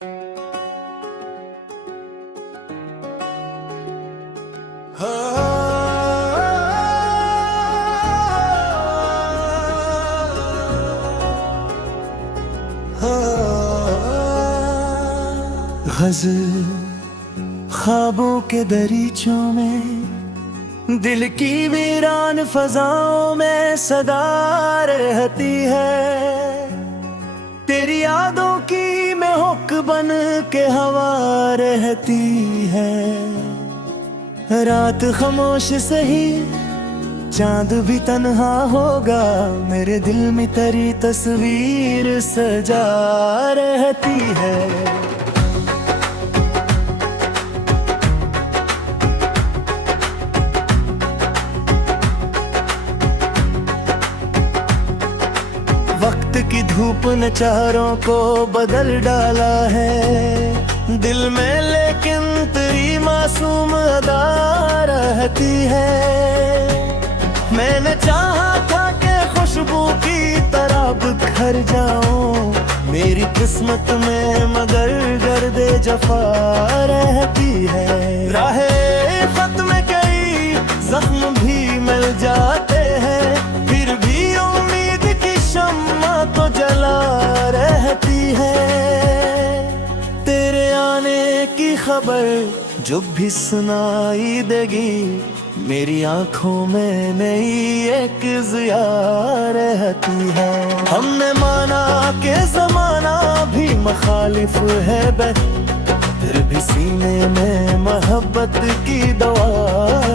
गज़ल ख्वाबों के दरीचों में, दिल की वीरान फजाओं में सदा रहती है। तेरी यादों की मैं हुक बन के हवा रहती है। रात खामोश सही, चांद भी तन्हा होगा, मेरे दिल में तेरी तस्वीर सजा रहती है। वक्त की धूप ने चारों को बदल डाला है दिल में, लेकिन तेरी मासूम अदा रहती है। मैंने चाहा था कि खुशबू की तरह बिखर जाऊं मेरी किस्मत में, मगर गर्दे जफा रहती है। राहे खत में कई जख्म भी मिल जाते हैं, फिर भी उम्मीद की शम्मा तो जला रहती है। तेरे आने की खबर जो भी सुनाई देगी, मेरी आंखों में नई एक ज़िया रहती है। हमने माना कि ज़माना भी मुखालिफ है, फिर भी सीने में मोहब्बत की दवा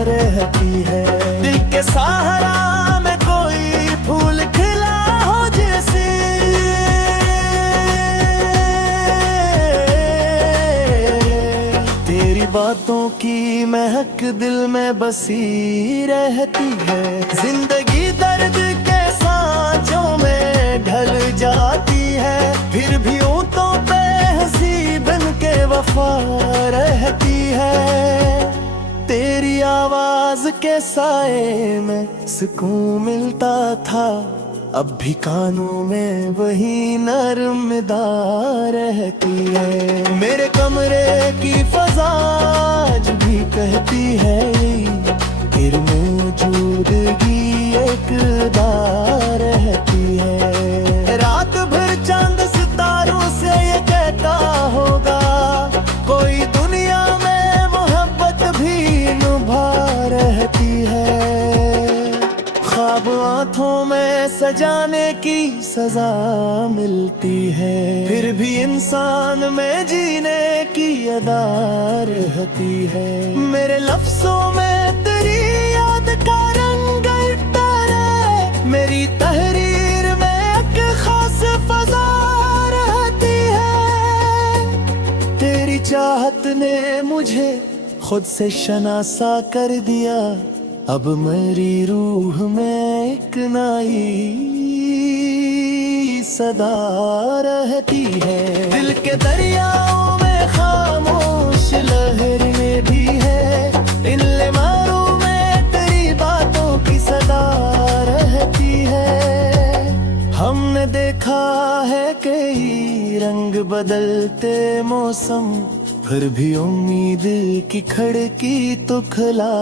रहती है। दिल के सहारा में कोई फूल खिला हो जैसे, तेरी बातों की महक दिल में बसी रहती है। जिंदगी दर्द के सांचों में ढल जाती है, फिर भी ऊँटों पे हंसी बन के वफा रहती है। तेरी आवाज के साए में सुकून मिलता था, अब भी कानों में वही नरमदार रहती है। मेरे कमरे की फजा आज भी कहती है, फिर मौजूदगी एक दार रहती है। रात भर चांद सितारों से ये कहता होगा, कोई दुनिया में मोहब्बत भी निभा रहती है। ख्वाब आँखों में सजाने की सजा मिलती है, फिर भी इंसान में जीने की अदा रहती है। मेरे लफ्जों में तेरी याद का रंग उतरे, मेरी तहरीर में एक खास फजा रहती है। तेरी चाहत ने मुझे खुद से शनासा कर दिया, अब मेरी रूह में एक नई सदा रहती है। दिल के दरियाओं में खामोश लहरें भी है, इन लम्हों में तेरी बातों की सदा रहती है। हमने देखा है कई रंग बदलते मौसम, फिर भी उम्मीद की खिड़की तो खुला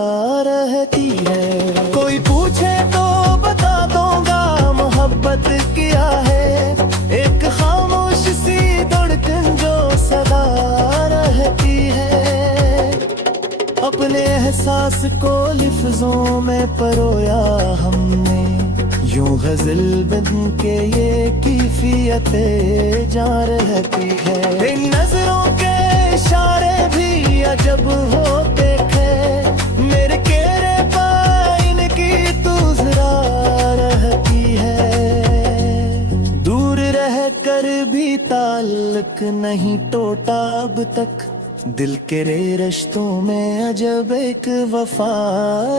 रहती है। कोई पूछे तो बता दूंगा मोहब्बत क्या है, एक खामोश सी धड़कन जो सदा रहती है। अपने एहसास को लिफ्जों में परोया हमने, यूं गजल बन के ये कैफियतें जा रहती है। इन नजरों के इशारे भी अजब होते थे, मेरे केरे पाइन की तू जरा रहती है। दूर रह कर भी ताल्लुक नहीं टूटा अब तक, दिल के रे रिश्तों में अजब एक वफा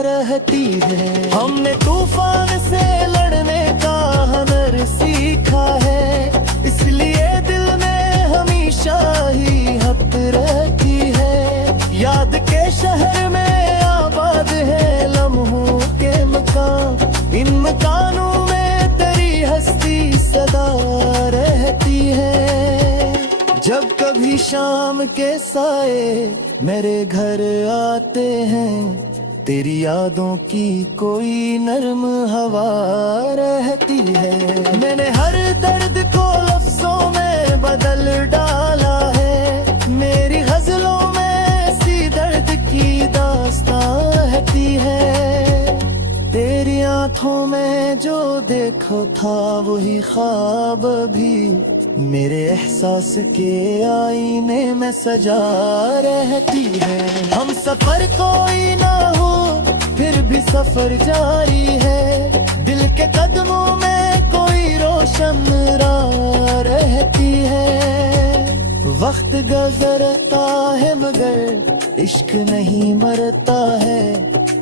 रहती है। हमने तूफान से लड़ने का हुनर सीखा है, इसलिए दिल में हमेशा ही हक रहती है। याद के शहर में आबाद है लम्हों के मकान, इन मकानों में तेरी हस्ती सदा रहती है। जब कभी शाम के साए मेरे घर आते हैं, तेरी यादों की कोई नर्म हवा रहती है। मैंने हर दर्द को लफ्जों में बदल डाला है, मेरी गजलों में ऐसी दर्द की दास्तां रहती है। तेरी आंखों में जो देखो था वही ख्वाब भी मेरे एहसास के आईने में सजा रहती है। हम सफर कोई ना हो फिर भी सफर जारी है, दिल के कदमों में कोई रोशन राह रहती है। वक्त गुजरता है मगर इश्क नहीं मरता है,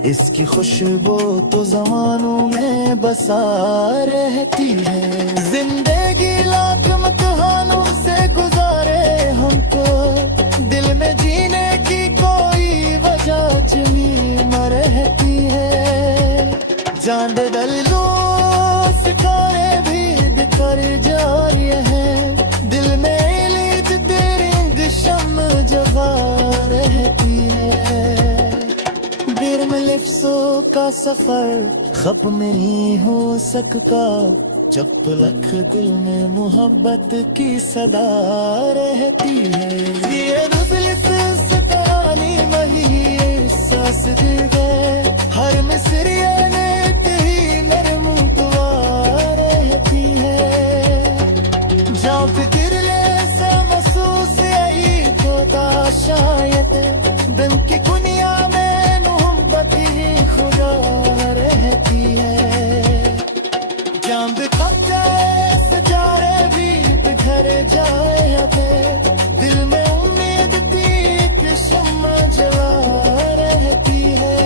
इसकी खुशबू तो ज़मानों में बसा रहती है। जिंदगी लाख इम्तिहानों से गुजारे हमको, दिल में जीने की कोई वजह जमी रहती है। जान बदल लो सितारे भी बिखर जारी हैं, दिल में लीज तेरी शम जगा रहती है। बिरम लिफ्सों का सफर खत्म नहीं हो सकता, जब तलक दिल में मोहब्बत की सदा रहती है। ये मजलिस कहानी वही एहसास दिल गए, हर मिसरिया ने ही मेरे मुंह दुआ रहती है। जहाँ फिक्र ले से महसूस यही होता शायद, दिन की दुनिया में मोहब्बत ही खुदा रहती है। चांद कब जाए सितारे भी बिखर जाए अबे, दिल में उम्मीद थी कि शम्मा जला रहती है।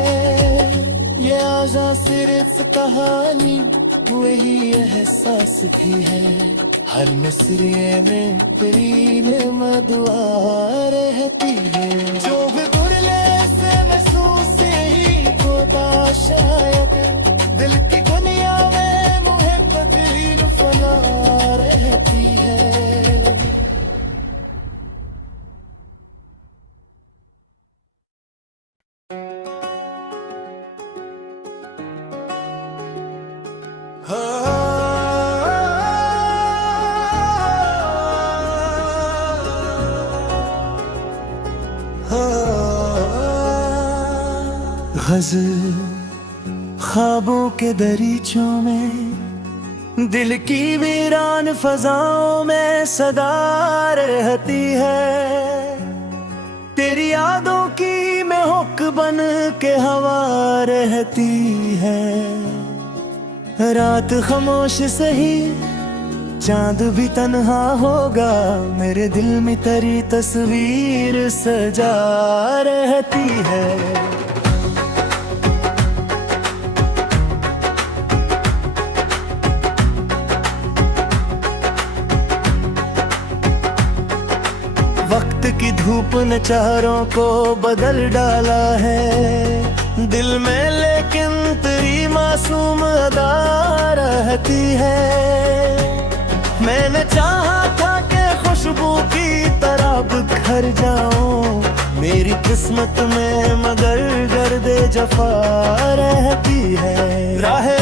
ये आजा सिर्फ कहानी वही एहसास भी है, हर मिसरे में तेरी दुआ रहती है। जो भी गुरले से महसूस ही होता शायद, दिल की दुनिया में मोहब्बत ही फना रहती है। गज़ल ख्वाबों के दरीचों में, दिल की वीरान फजाओं में सदा रहती है। तेरी यादों की मैं हुक बन के हवा रहती है। रात खामोश सही चांद भी तन्हा होगा, मेरे दिल में तेरी तस्वीर सजा रहती है। वक्त की धूप ने चारों को बदल डाला है, दिल में लेकिन तेरी मासूम अदा रहती है। मैंने चाहा था कि खुशबू की तरह बिखर जाऊं मेरी किस्मत में, मगर गर्दे जफा रहती है। राहे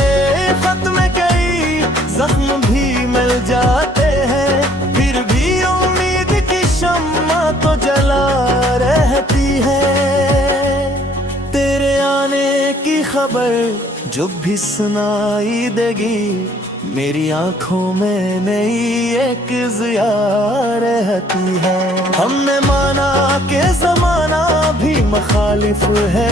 खत में कई जख्म भी मिल जाते हैं, फिर भी उम्मीद की शम्मा तो जला रहती है। तेरे आने की खबर जो भी सुनाई देगी, मेरी आंखों में नई एक ज़िया रहती है। हमने माना कि ज़माना भी मुखालिफ है,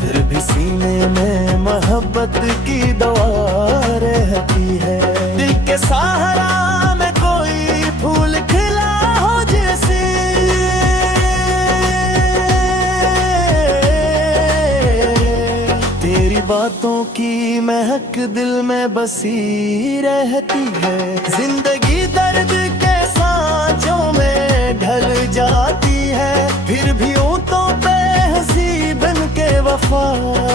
फिर भी सीने में मोहब्बत की दवा रहती है। दिल के सहारा में कोई फूल खिला हो जैसे, तेरी बातों की महक दिल में बसी रहती है। जिंदगी दर्द के सांचों में ढल जाती है, फिर भी ऊँटों पे हंसी बन के वफा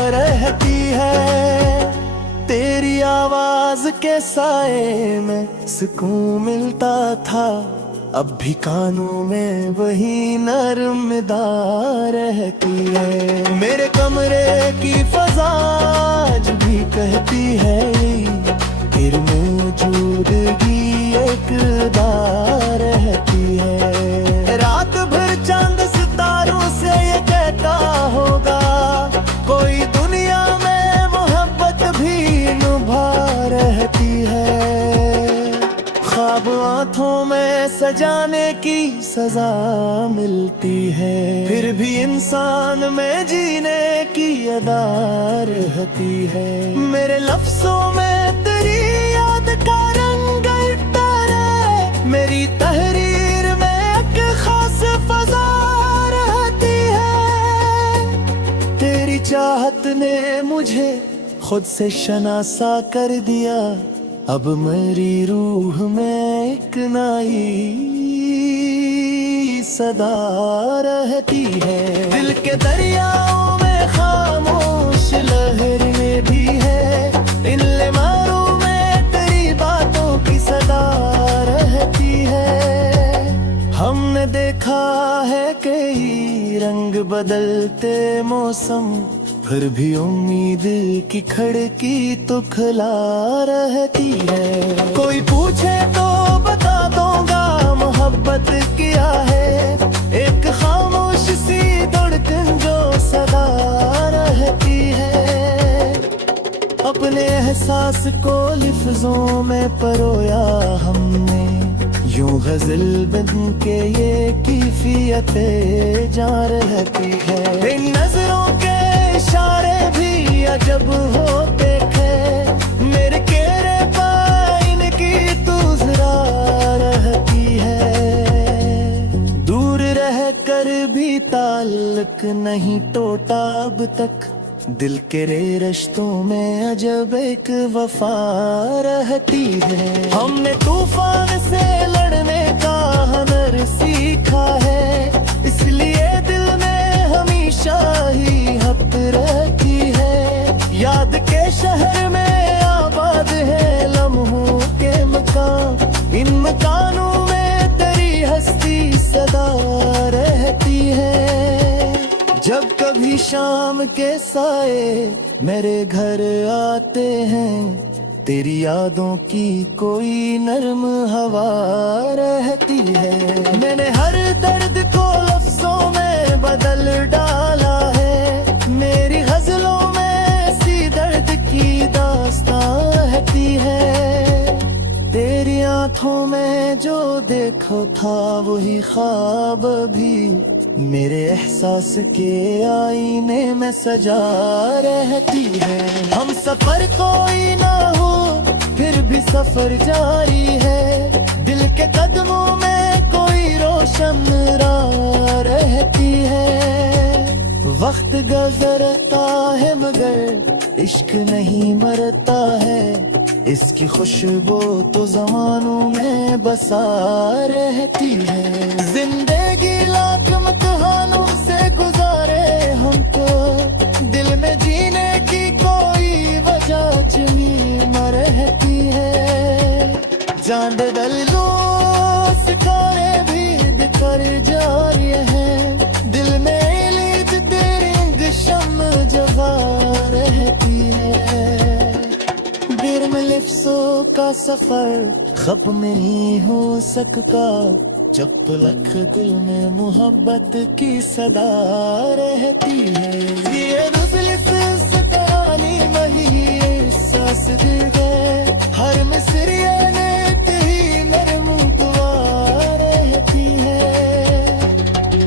रहती है। तेरी आवाज के साए में सुकून मिलता था, अब भी कानों में वही नरमदार रहती है। मेरे कमरे की फजा आज भी कहती है फिर मौजूदगी एक दार रहती है। रात भर चांद सितारों से ये कहता होगा कोई दुनिया में मोहब्बत भी निभा रहती है। ख्वाब आँखों में सजाने की सजा मिलती है, फिर भी इंसान में जीने की अदा रहती है। मेरे लफ्जों में तेरी याद का रंग उतरे, मेरी तहरीर में एक खास फजा रहती है। तेरी चाहत ने मुझे खुद से शनासा कर दिया, अब मेरी रूह में एक नई सदा रहती है। दिल के दरियाओं में खामोश लहरें भी है, इन लम्हों में तेरी बातों की सदा रहती है। हमने देखा है कई रंग बदलते मौसम, फिर भी उम्मीद की खिड़की तो खुला रहती है। कोई पूछे तो बता दूंगा मोहब्बत क्या है, एक खामोश सी धड़कन जो सदा रहती है। अपने एहसास को लिफ्जों में परोया हमने, यूं गजल बन के ये कैफियतें जा रहती है। इन नजरों के इशारे भी अजब होते थे, मेरे केरे पाइन की तू जरा रहती है। दूर रह कर भी ताल्लुक नहीं टूटा अब तक, दिल के रिश्तों में अजब एक वफा रहती है। हमने तूफान से लड़ने का हुनर सीखा है, इसलिए दिल में हमेशा ही हक रहती है। याद के शहर में आबाद है लम्हों के मकान, इन मकानों में तेरी हस्ती सदा रहती है। जब कभी शाम के साए मेरे घर आते हैं, तेरी यादों की कोई नर्म हवा रहती है। मैंने हर दर्द को लफ्जों में बदल डाला है, मेरी गजलों में सी दर्द की दास्तां रहती है। तेरी आंखों में जो देखो था वही ख्वाब भी मेरे एहसास के आईने में सजा रहती है। हम सफर कोई ना हो फिर भी सफर जारी है, दिल के कदमों में कोई रोशन राह रहती है। वक्त गुजरता है मगर इश्क नहीं मरता है, इसकी खुशबू तो ज़मानों में बसा रहती है। जिंदगी लाख इम्तिहानों से गुजारे हमको, दिल में जीने की कोई वजह जमी रहती है। जान बदल लो सितारे भी बिखर जा रहे हैं, दिल में लीद तेरी शम्म जगा रहती है। बिर में लिफ्ज़ों का सफर खत्म नहीं हो सकता, जब तलक दिल में मोहब्बत की सदा रहती है। ये कहानी वही एहसास दिल गए, हर मिसरिया ने तेरी मेरे मुँह दुआ रहती है।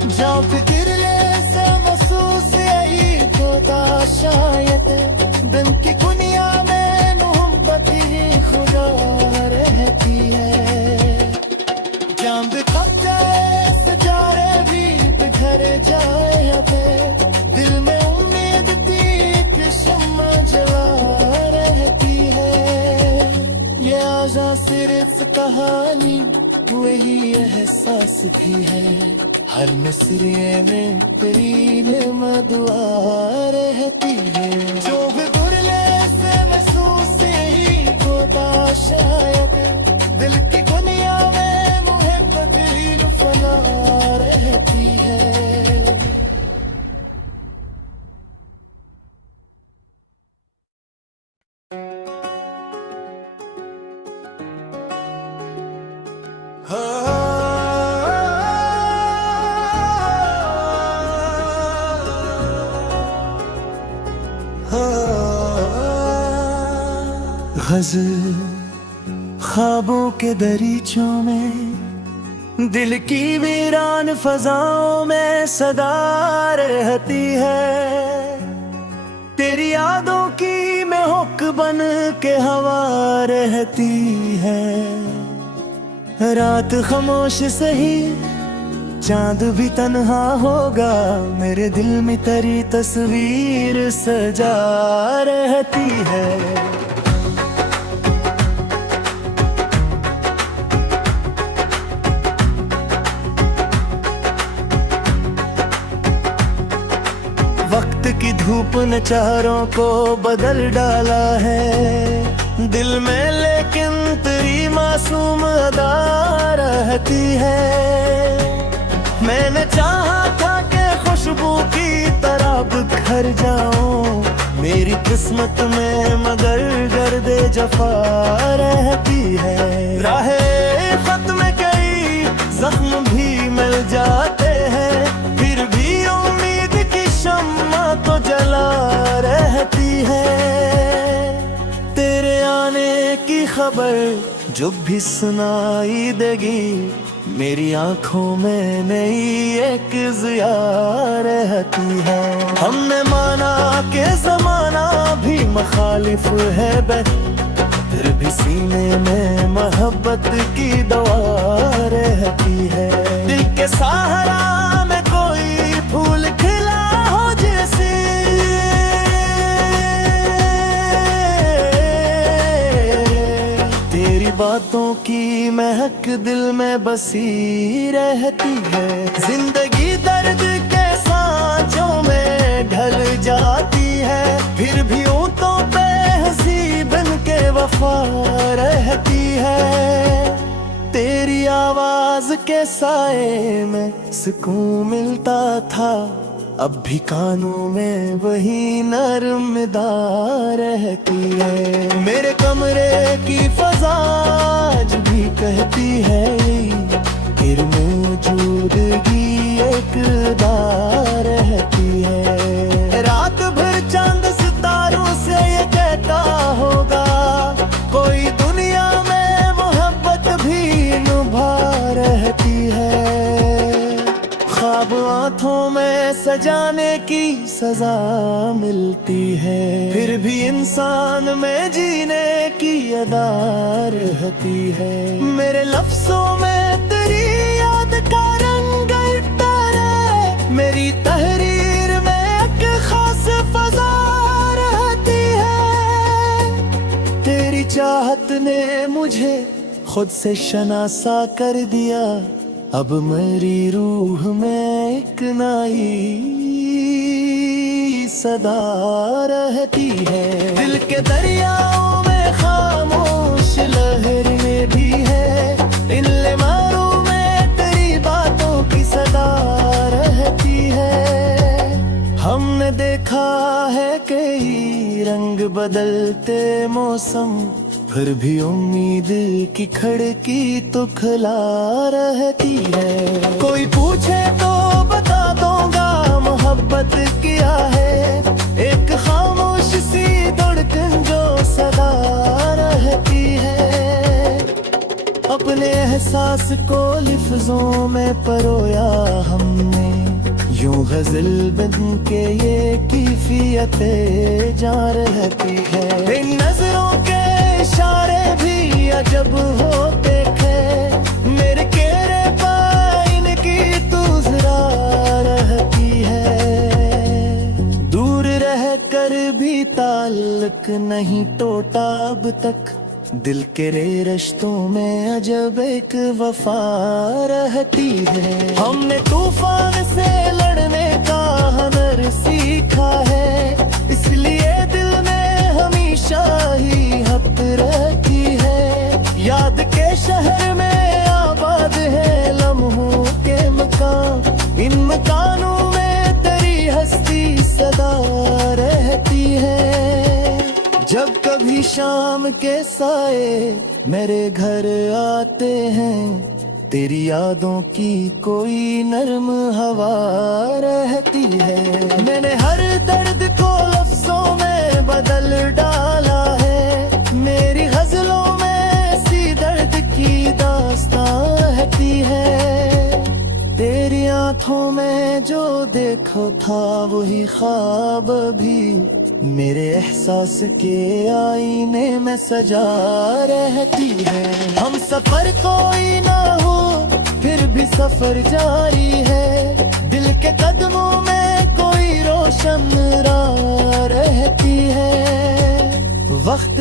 जहाँ फिक्र ले से महसूस यही होता शायद, दिन की दुनिया में मोहब्बत ही खुदा रहती है। चांद खप जाए सितारे भी बिखर जाए अबे, दिल में उम्मीद थी एक शम्मा जला रहती है। ये आजा सिर्फ कहानी वही एहसास भी है, हर मिसरे में तेरी नेमत दुआ रहती है। जो भी गुरले से महसूस ही होता शायद, दिल की दुनिया में मोहब्बत ही गज़ल ख्वाबों के दरीचों में, दिल की वीरान फजाओं में सदा रहती है। तेरी यादों की मैं हुक बन के हवा रहती है। रात खामोश सही, चांद भी तन्हा होगा, मेरे दिल में तेरी तस्वीर सजा रहती है। वक्त की धूप ने चारों को बदल डाला है, दिल में लेकिन तेरी मासूम अदा रहती है। मैंने चाहा था कि खुशबू की तरह बिखर जाऊं, मेरी किस्मत में मगर गर्दे जफा रहती है। राहे खत में कई जख्म भी मिल जाते हैं, फिर भी उम्मीद की शम्मा तो जला रहती है। तेरे आने की खबर जो भी सुनाई देगी, मेरी आंखों में नई एक ज़िया रहती है। हमने माना कि ज़माना भी मुखालिफ है, फिर भी सीने में मोहब्बत की दवा रहती है। दिल के सहारा में कोई फूल खिला हो जैसे, तेरी बातों की महक दिल में बसी रहती है। जिंदगी दर्द के सांचों में ढल जाती है, फिर भी ऊँटों पे हंसी बन के वफा रहती है। तेरी आवाज के साए में सुकून मिलता था, अब भी कानों में वही नरमदार रहती है। मेरे कमरे की फजा आज भी कहती है, तेरी मौजूदगी एक दार रहती है। रात भर चांद सितारों से ये कहता होगा, कोई दुनिया में मोहब्बत भी निभा रहती है। ख्वाब आँखों में सजाने की सजा मिलती है, फिर भी इंसान में जीने की अदा रहती है। मेरे लफ्जों में तेरी याद का रंग उतरे, मेरी तहरीर में एक खास फजा रहती है। तेरी चाहत ने मुझे खुद से शनासा कर दिया, अब मेरी रूह में एक नई सदा रहती है। दिल के दरियाओं में खामोश लहर में भी है, इन लम्हों में तेरी बातों की सदा रहती है। हमने देखा है कई रंग बदलते मौसम, फिर भी उम्मीद की खिड़की तो खुला रहती है। कोई पूछे तो बता दूंगा मोहब्बत क्या है, एक खामोश सी धड़कन जो सदा रहती है। अपने एहसास को लिफ्जों में परोया हमने, यूं गजल बन के ये कैफियतें जा रहती है। इन नजरों के इशारे भी अजब हो देखे, मेरे केरे पाइन की तू जरा रहती है। दूर रह कर भी ताल्लुक नहीं टूटा अब तक, दिल के रिश्तों में अजब एक वफा रहती है। हमने तूफान से लड़ने का हुनर सीखा है, इसलिए दिल में हमेशा ही हक रहती है। याद के शहर में आबाद है लम्हों के मकान, इन मकानों में तेरी हस्ती सदा रहती है। जब कभी शाम के साए मेरे घर आते हैं, तेरी यादों की कोई नर्म हवा रहती है। मैंने हर दर्द को लफ्जों में बदल डाला है, मेरी आंखों में जो देखो था वही ख्वाब भी मेरे एहसास के आईने में सजा रहती है। हम सफर कोई ना हो फिर भी सफर जारी है, दिल के कदमों में कोई रोशन राह रहती है। वक्त